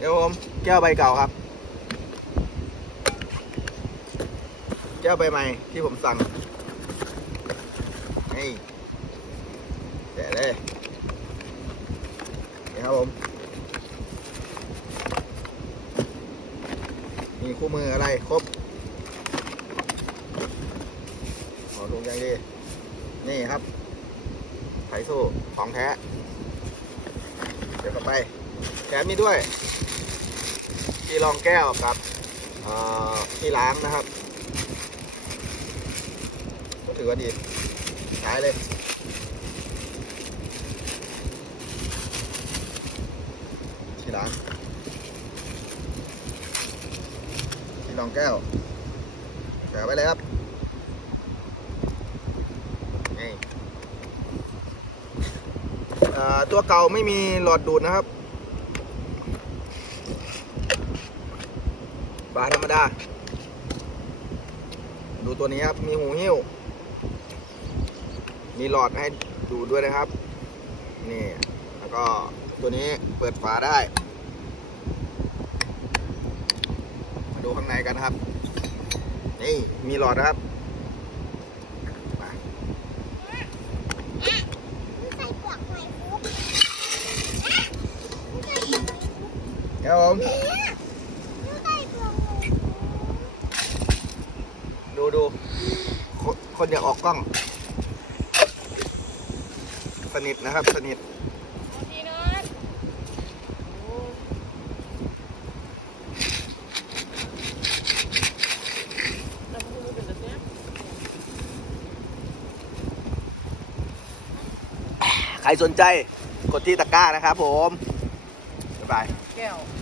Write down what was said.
เดี๋ยวผมแก้วใบเก่าครับ แก้วใบใหม่ที่ผมสั่งนี่แจกเลยนี่ครับผมมีคู่มืออะไรครบขอลงอย่างดี นี่ครับไถสู้ของแท้ เดี๋ยวก็ไป แถมมีด้วย ที่รองแก้วกับอ่อที่ล้างนะครับ ก็ถือว่าดีใช้เลยที่ล้างที่รองแก้วแปะไว้เลยครับนี่อ่อตัวเก่าไม่มีหลอดดูดนะครับาธรรมดา ดูตัวนี้ครับ มีหูหิ้ว มีหลอดให้ดูด้วยนะครับ นี่ แล้วก็ตัวนี้เปิดฝาได้ มาดูข้างในกันครับ นี่ มีหลอดนะครับเยฟุกครับผม ใส่เปลือกหอยฟุก ดูดูคนคนอยากออกกล้อง สนิทนะครับ สนิทพี่น็อตใครสนใจกดที่ตะกร้านะครับผม บ๊ายบาย แก้ว